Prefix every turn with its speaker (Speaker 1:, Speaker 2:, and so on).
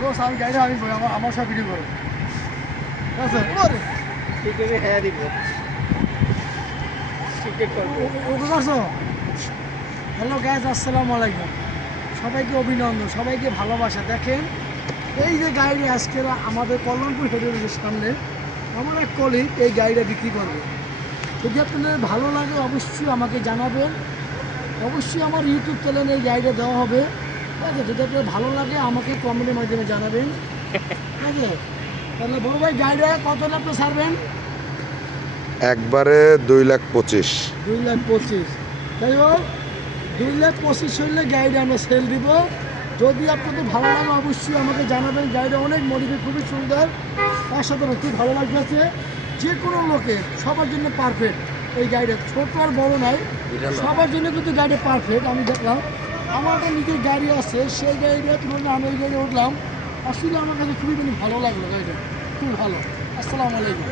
Speaker 1: দোষ আমি গাড়ি আমি আমার আমার সব ভিডিও করো। ঠিক আছে?
Speaker 2: ঠিক আছে হ্যাঁ দিব
Speaker 1: হ্যালো গ্যাস আসসালামু আলাইকুম। সবাইকে অভিনন্দন সবাইকে ভালোবাসা। দেখেন এই যে গাড়ি আজকে আমাদের কল্যাণপুর হোটেলের সামনে আমার এক কলিগ এই গাড়িটা বিক্রি করবে। যদি আপনাদের ভালো লাগে অবশ্যই আমাকে জানাবেন। অবশ্যই আমার ইউটিউব চ্যানেলে এই গাড়িটা দেওয়া হবে। আছে যদি আপনাদের ভালো লাগে আমাকে কমেন্টের মাধ্যমে জানাবেন। ঠিক আছে? তাহলে বড় ভাই গাড়িটা কত আপনি ছাড়বেন?
Speaker 3: একবারে দুই লাখ পঁচিশ।
Speaker 1: দুই লাখ পঁচিশ। যাই হোক দুই লাখ পঁচিশ হইলে গাড়িটা আমরা সেল দিব। যদি আপনাদের ভালো লাগে অবশ্যই আমাকে জানাবেন। গাড়িটা অনেক মডিফাই খুবই সুন্দর। তার সাথে খুব ভালো লাগতেছে যে কোনো লোকের সবার জন্য পারফেক্ট এই গাড়িটা ছোট আর বড় নাই। সবার জন্য কিন্তু গাড়িটা পারফেক্ট আমি দেখলাম। আমার একটা নিজের গাড়ি আছে, সেই গাড়িটা তুলনায় আমি এই গাড়ি উঠলাম। আসলে আমার কাছে খুবই মানে ভালো লাগল গাড়িটা, খুবই ভালো। আসসালামু আলাইকুম।